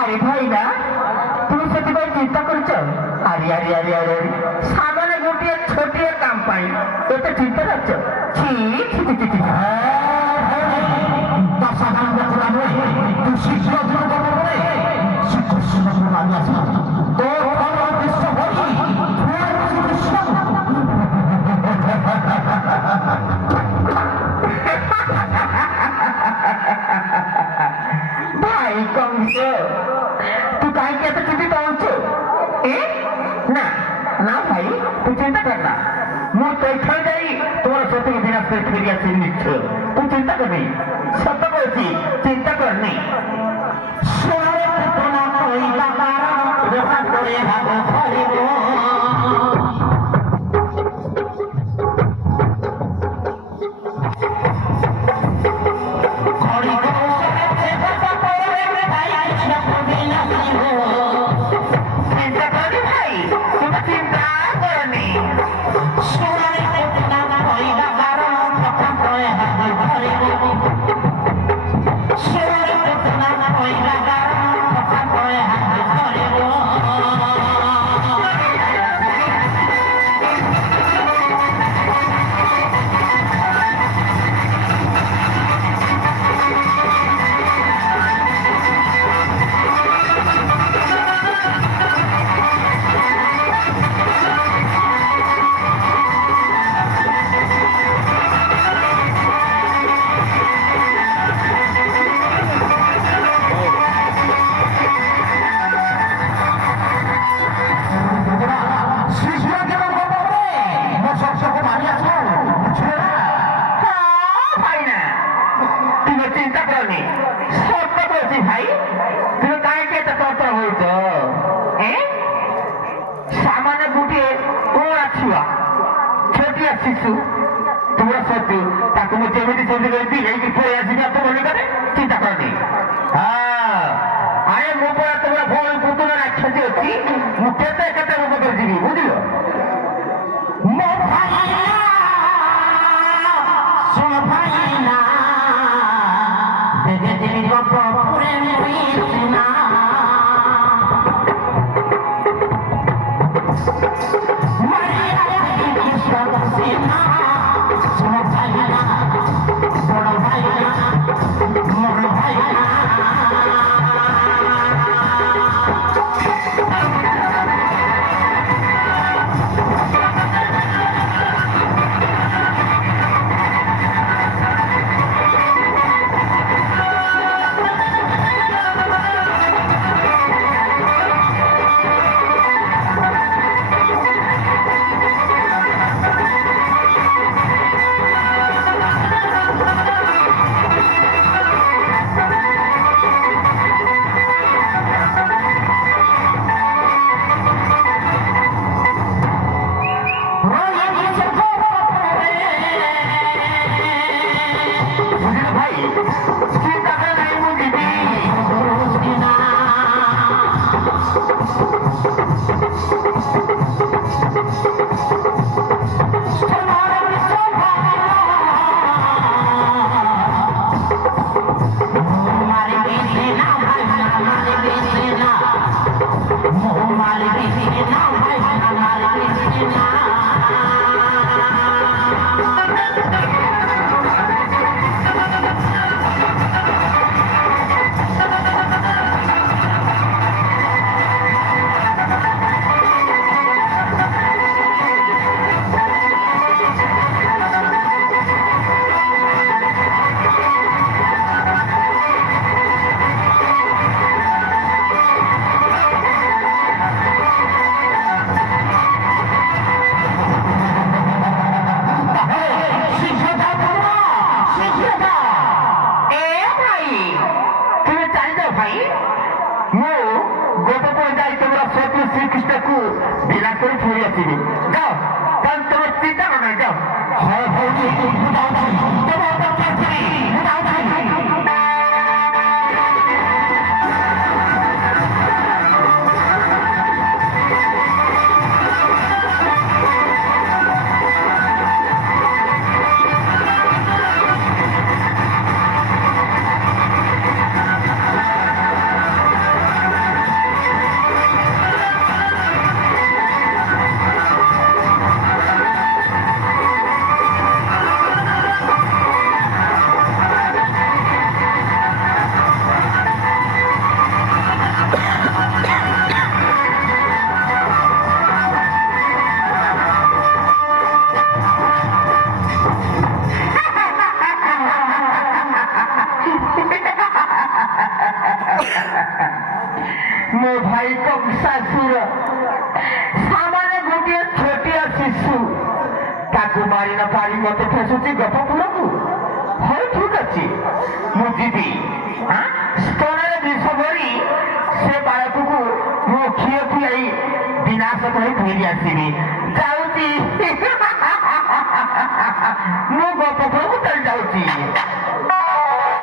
আরে ভাই না তুমি সেটাই চিন্তা করছো? আরে আরে আরে আরে সামান্য গোটিয়ে ছোটিয়ে কাম পাই এটা চিন্তা করছো? ছি ছি ছি ছি ভাই কংস তুই কাইকে এত চিন্তিত হচ্ছ? না না ভাই তুই চিন্তা কর না মোর তো এখানে যাই তোমার সত্যি বিনাশ করে ফিরিয়ে আসি নিচ্ছ তুই চিন্তা করবি সত্য বলছি চিন্তা কর নেই শিশু তোমরা সত্য তাকে যেমনি চলে গেছি এই পড়ে আসি না তো মনে করে চিন্তা করনি আরে মোপরা তোমরা ভয় পুতুলের একসাথে হচ্ছি মুখে তো একাতে মতো করে দিবি বুঝলো ପାରି ନ ପାରି ମତେ ଫେସୁଛି ଗୋପପୁରକୁ। ହଉ ଠିକ ଅଛି ମୁଁ ଯିବି। ସ୍ତନରେ ବିଷ ଭରି ସେ ବାଳକକୁ ମୁଁ କ୍ଷୀର ପିଆଇ ବିନାଶ କରି ଫେରି ଆସିବି। ଯାଉଛି ମୁଁ ଗୋପପୁରକୁ ଚାଲି ଯାଉଛି।